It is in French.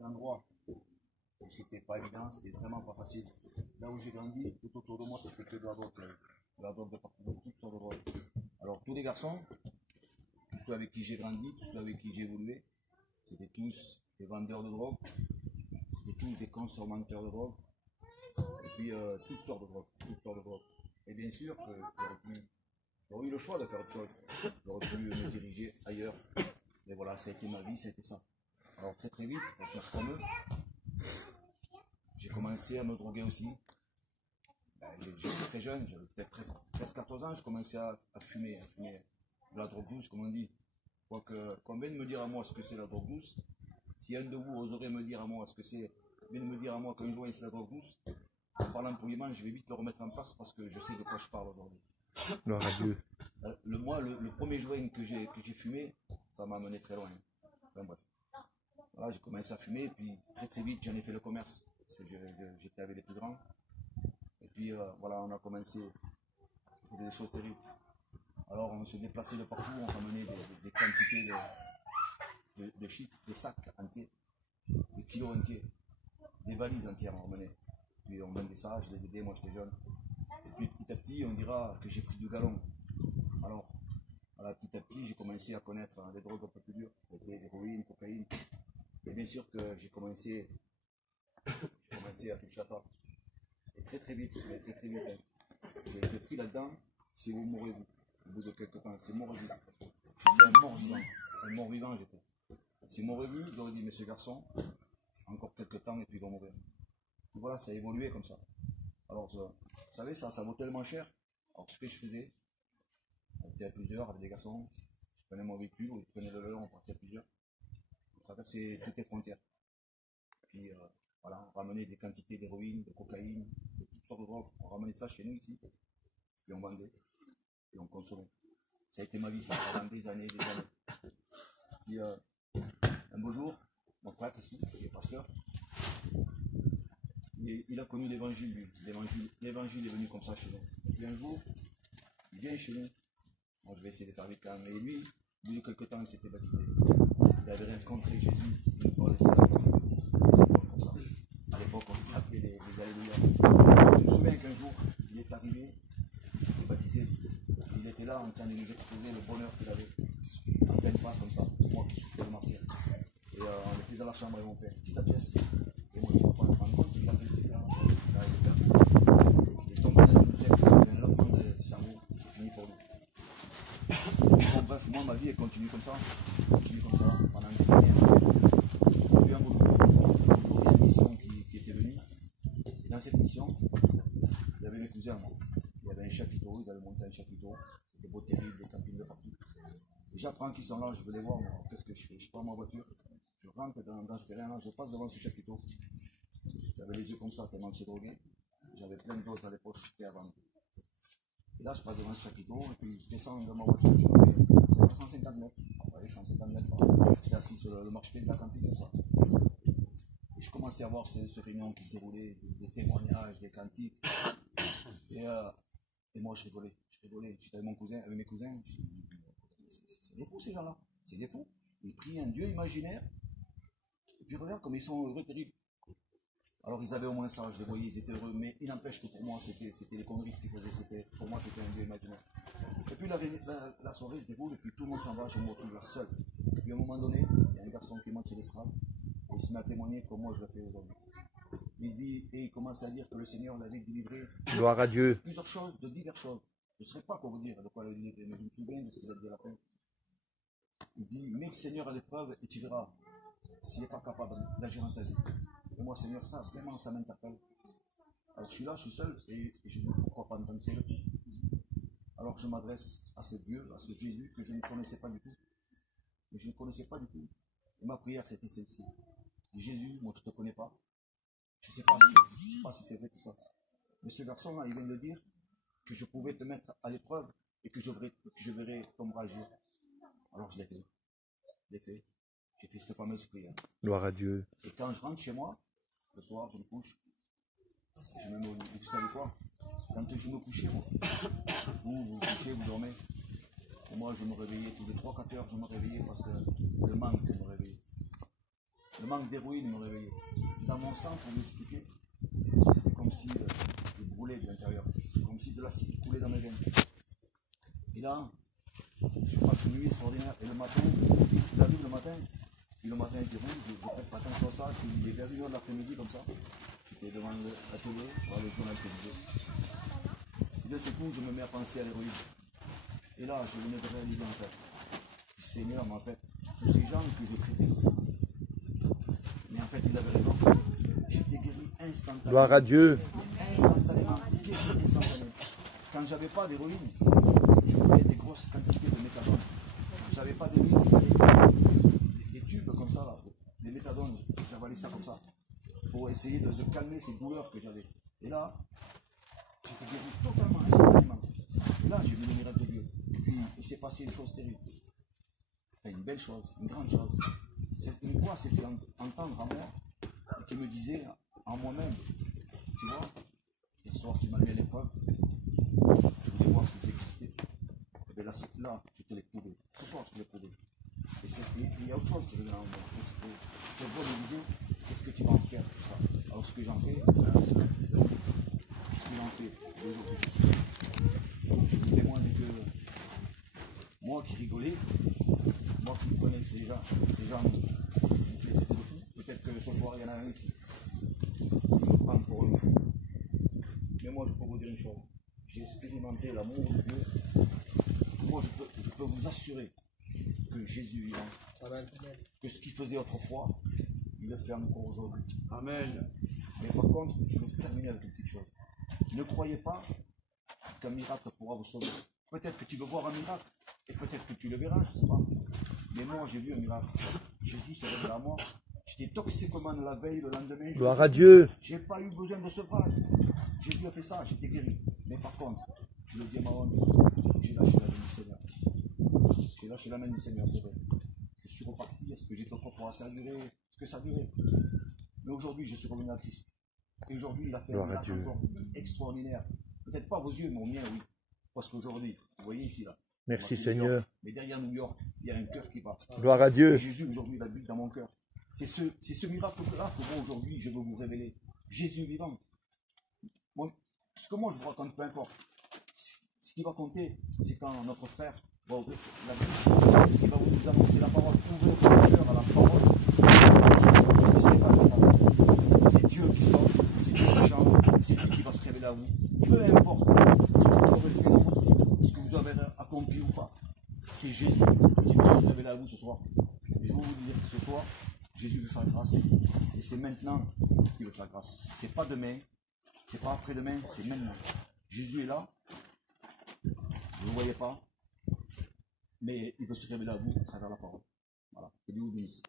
un endroit où c'était pas évident, c'était vraiment pas facile. Là où j'ai grandi, tout autour de moi, c'était que de la drogue de partout, toutes sortes de drogues. Alors tous les garçons, tous ceux avec qui j'ai grandi, tous ceux avec qui j'ai évolué, c'était tous des vendeurs de drogue, c'était tous des consommateurs de drogue, et puis toutes sortes de drogues, toutes sortes de drogues. Et bien sûr que j'aurais eu le choix de faire autre chose. J'aurais pu me diriger ailleurs. Mais voilà, ça a été ma vie, c'était ça. Alors très vite, pour faire comme eux, j'ai commencé à me droguer aussi. J'étais très jeune, j'avais peut-être 13-14 ans, je commençais à fumer de la drogue douce, comme on dit. Qu'on vienne me dire à moi ce que c'est la drogue douce, si un de vous oserait me dire à moi ce que c'est, vient me dire à moi qu'un joint c'est la drogue douce, en parlant poliment, je vais vite le remettre en place parce que je sais de quoi je parle aujourd'hui. Gloire à Dieu. Le premier joint que j'ai fumé, ça m'a mené très loin. Enfin, bref. Voilà, j'ai commencé à fumer, et puis très vite j'en ai fait le commerce, parce que j'étais avec les plus grands. Et puis voilà, on a commencé à faire des choses terribles. Alors on se déplaçait de partout, on ramenait des quantités de shit, des sacs entiers, des kilos entiers, des valises entières on ramenait. Puis on vendait ça, je les aidais, moi j'étais jeune. Et puis petit à petit, on dira que j'ai pris du galon. Alors, voilà, petit à petit, j'ai commencé à connaître des drogues un peu plus dures. C'était l'héroïne, cocaïne. Et bien sûr que j'ai commencé à toucher à ça. Et très vite, mais très vite. J'ai été pris là-dedans, c'est vous mourrez vous. Au bout de quelques temps, c'est mort vivant. J'étais un mort vivant j'étais. Si m'aurait vu, j'aurais dit, mais ce garçon, encore quelques temps et puis il va mourir. Et voilà, ça a évolué comme ça. Alors, vous savez, ça vaut tellement cher. Alors, ce que je faisais, on était à plusieurs avec des garçons, je prenais mon véhicule, ou ils prenaient le leur, on partait à plusieurs. On traversait toutes les frontières. Puis, voilà, on ramenait des quantités d'héroïne, de cocaïne, de toutes sortes de drogues. On ramenait ça chez nous ici, puis on vendait, et on consommait. Ça a été ma vie, ça, pendant des années, des années. Puis, un beau jour, mon frère, qui est pasteur, il a connu l'évangile, lui. L'évangile est venu comme ça chez nous. Et puis un jour, il vient chez nous. Moi, je vais essayer de faire vite quand même. Et lui, au bout de quelques temps, il s'était baptisé. Il avait rencontré Jésus une fois de ça. C'est comme ça. À l'époque, on s'appelait les Alléluia. Je me souviens qu'un jour, il est arrivé, il s'était baptisé. Il était là en train de nous exposer le bonheur qu'il avait. En pleine face comme ça, moi qui souffrais de martyr. Et on était dans la chambre avec mon père, toute la pièce. Et moi, je ne peux pas me rendre compte ce qu'il a fait. Il est tombé dans une secte, il a fait un lavement de cerveau, c'est fini pour lui. Bon, bref, moi, ma vie, elle continue comme ça pendant des années. Et puis un beau jour, il y a une mission qui était venue. Et dans cette mission, il y avait mes cousins, moi. Il y avait un chapiteau, ils avaient monté un chapiteau. C'était beau, terrible, des campings de partout. Et j'apprends qu'ils sont là, je veux les voir, moi. Qu'est-ce que je fais? Je prends ma voiture, je rentre dans ce terrain-là, je passe devant ce chapiteau. J'avais les yeux comme ça, tellement que j'ai drogué. J'avais plein de doses dans les poches et avant. Et là, je passe devant ce chapiteau, et puis je descends de ma voiture, je me mets 150 mètres. Allez, 150 mètres par là. J'étais assis sur le marché de la camping, comme ça. Et je commençais à voir ce réunion qui se déroulait, des témoignages, des cantiques. Et moi, je rigolais. J'étais avec mon cousin, avec mes cousins. C'est des fous, ces gens-là. C'est des fous. Ils prient un Dieu imaginaire. Et puis regarde comme ils sont heureux, terribles. Alors ils avaient au moins ça, je les voyais, ils étaient heureux, mais il n'empêche que pour moi c'était les conneries qu'ils faisaient, pour moi c'était un Dieu imaginaire. Et puis la soirée se déroule, et puis tout le monde s'en va, je me retrouve là seul. Et puis à un moment donné, il y a un garçon qui monte sur l'estrade, et il se met à témoigner comme moi je le fais aujourd'hui. Il dit, et il commence à dire que le Seigneur l'avait délivré. Gloire à Dieu. Plusieurs choses, de diverses choses. Je ne saurais pas quoi vous dire de quoi il a délivré, mais je me souviens de ce qu'il a dit à la fin. Il dit, mets le Seigneur à l'épreuve et tu verras s'il n'est pas capable d'agir en ta vie. Et moi, Seigneur, ça, vraiment, ça m'interpelle. Alors, je suis là, je suis seul, et je dis, pourquoi pas entendre Dieu? Alors, je m'adresse à ce Dieu, à ce Jésus que je ne connaissais pas du tout. Mais je ne connaissais pas du tout. Et ma prière, c'était celle-ci. Jésus, moi, je ne te connais pas. Je ne sais pas si c'est vrai tout ça. Mais ce garçon-là, il vient de dire que je pouvais te mettre à l'épreuve et que je verrais comme réagir. Alors, je l'ai fait. J'ai fait cette fameuse prière. Gloire à Dieu. Et quand je rentre chez moi, le soir, je me couche. Je me mets au lit. Et vous savez quoi? Quand je me couchais, moi, vous couchez, vous dormez. Et moi, je me réveillais tous les 3-4 heures, je me réveillais parce que le manque me réveillait. Le manque d'héroïne me réveillait. Dans mon sang, pour m'expliquer, c'était comme si je brûlais de l'intérieur. C'est comme si de l'acide coulait dans mes veines. Et là, je passe une nuit extraordinaire. Et le matin, vous avez vu le matin, puis le matin était rouge, je ne prête pas attention à ça, puis il est vers 1h de l'après-midi comme ça. J'étais devant la télé, je vois le journal télévisé. Et de ce coup, je me mets à penser à l'héroïne. Et là, je venais de réaliser en fait. Le Seigneur m'a fait tous ces gens que je traitais de fous. Mais en fait, il avait raison. J'étais guéri instantanément. Gloire à Dieu. Instantanément, guéri instantanément. Quand j'avais pas d'héroïne, je prenais des grosses quantités de méthadone. Quand j'avais pas d'héroïne, il fallait des tubes comme ça, là, des méthadones. J'avalais ça comme ça pour essayer de calmer ces douleurs que j'avais. Et là, j'étais guéri totalement, instantanément. Et là, j'ai vu le miracle de Dieu. Et puis, il s'est passé une chose terrible. Enfin, une belle chose, une grande chose. Une voix s'est fait entendre à moi qui me disait en moi-même, tu vois, hier soir tu m'as mis à l'épreuve, tu voulais voir si j'existais. Et bien là, je te l'ai prouvé. Ce soir, je te l'ai prouvé. Et il y a autre chose qui revenait en moi. Cette voix me disait, qu'est-ce que tu vas en faire de tout ça? Alors ce que j'en fais, ce que j'en fais, le jour que je suis, je vous témoigne que moi qui rigolais, moi qui connais ces gens peut-être que ce soir il y en a un ici, qui me prend pour un fou. Mais moi je peux vous dire une chose, j'ai expérimenté l'amour de Dieu. Moi je peux vous assurer que Jésus est vivant, que ce qu'il faisait autrefois, il le fait encore aujourd'hui. Amen. Mais par contre, je veux terminer avec une petite chose. Ne croyez pas qu'un miracle pourra vous sauver. Peut-être que tu veux voir un miracle, et peut-être que tu le verras, je ne sais pas. Mais moi, j'ai vu un miracle. Jésus s'est révélé à moi. J'étais toxicomane la veille, le lendemain. Gloire à Dieu. Je n'ai pas eu besoin de sevrage. Jésus a fait ça, j'étais guéri. Mais par contre, je le dis à ma honte, j'ai lâché la main du Seigneur. J'ai lâché la main du Seigneur, c'est vrai. Je suis reparti à ce que j'étais autrefois. Ça a duré, ce que ça a duré. Mais aujourd'hui, je suis revenu à Christ. Et aujourd'hui, il a fait un miracle encore extraordinaire. Peut-être pas vos yeux, mais au mien, oui. Parce qu'aujourd'hui, vous voyez ici, là. Merci Seigneur. Mais derrière New York, il y a un cœur qui bat. Gloire à Dieu. Et Jésus, aujourd'hui, il habite dans mon cœur. C'est ce miracle-là que moi, aujourd'hui, je veux vous révéler. Jésus vivant. Bon, ce que moi, je vous raconte, peu importe. Ce qui va compter, c'est quand notre frère va ouvrir la Bible, il va vous annoncer la parole. Ouvrez votre cœur à la parole. C'est pas la parole. C'est Dieu qui sort, c'est Dieu qui change, c'est lui qui va se révéler à vous. Peu importe ce que vous aurez fait dans votre vie, ce que vous avez accompli ou pas. C'est Jésus qui va se révéler à vous ce soir. Et je vais vous dire que ce soir, Jésus veut faire grâce. Et c'est maintenant qu'il veut faire grâce. C'est pas demain, c'est pas après-demain, c'est maintenant. Jésus est là. Vous ne le voyez pas. Mais il veut se révéler à vous à travers la parole. Voilà. Que Dieu vous bénisse.